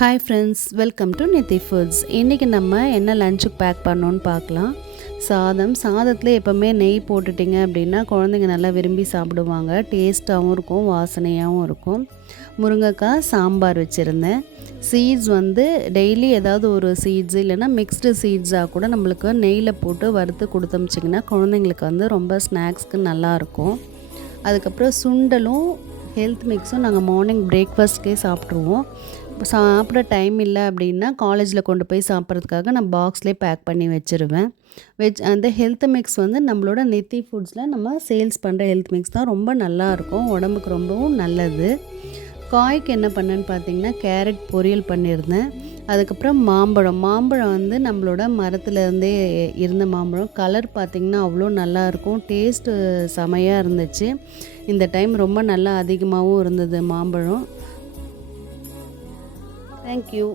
Hi friends, welcome to NITI foods. இன்றைக்கி நம்ம என்ன லஞ்சுக்கு பேக் பண்ணோன்னு பார்க்கலாம். சாதத்தில் எப்போவுமே நெய் போட்டுட்டிங்க அப்படின்னா குழந்தைங்க நல்லா விரும்பி சாப்பிடுவாங்க. டேஸ்ட்டாகவும் இருக்கும், வாசனையாகவும் இருக்கும். முருங்கைக்காய் சாம்பார் வச்சுருந்தேன். சீட்ஸ் டெய்லி ஏதாவது ஒரு சீட்ஸ் இல்லைனா மிக்ஸ்டு சீட்ஸாக கூட நம்மளுக்கு நெய்யில் போட்டு வறுத்து கொடுத்தமிச்சிங்கன்னா குழந்தைங்களுக்கு ரொம்ப ஸ்நாக்ஸ்க்கு நல்லாயிருக்கும். அதுக்கப்புறம் சுண்டலும் ஹெல்த் மிக்ஸும் நாங்கள் மார்னிங் பிரேக்ஃபாஸ்ட்கே சாப்பிட்ருவோம். சாப்பிட டைம் இல்லை அப்படின்னா காலேஜில் கொண்டு போய் சாப்பிட்றதுக்காக நான் பாக்ஸ்லேயே பேக் பண்ணி வச்சுருவேன். அந்த ஹெல்த் மிக்ஸ் நம்மளோட நித்தி ஃபுட்ஸில் நம்ம சேல்ஸ் பண்ணுற ஹெல்த் மிக்ஸ் தான். ரொம்ப நல்லாயிருக்கும், உடம்புக்கு ரொம்பவும் நல்லது. காய்க்கு என்ன பண்ணேன்னு பார்த்தீங்கன்னா கேரட் பொரியல் பண்ணியிருந்தேன். அதுக்கப்புறம் மாம்பழம் நம்மளோட மரத்துலேருந்தே இருந்த மாம்பழம். கலர் பார்த்திங்கன்னா அவ்வளோ நல்லாயிருக்கும், டேஸ்ட்டு செமையாக இருந்துச்சு. இந்த டைம் ரொம்ப நல்லா அதிகமாகவும் இருந்தது மாம்பழம். தேங்க்யூ.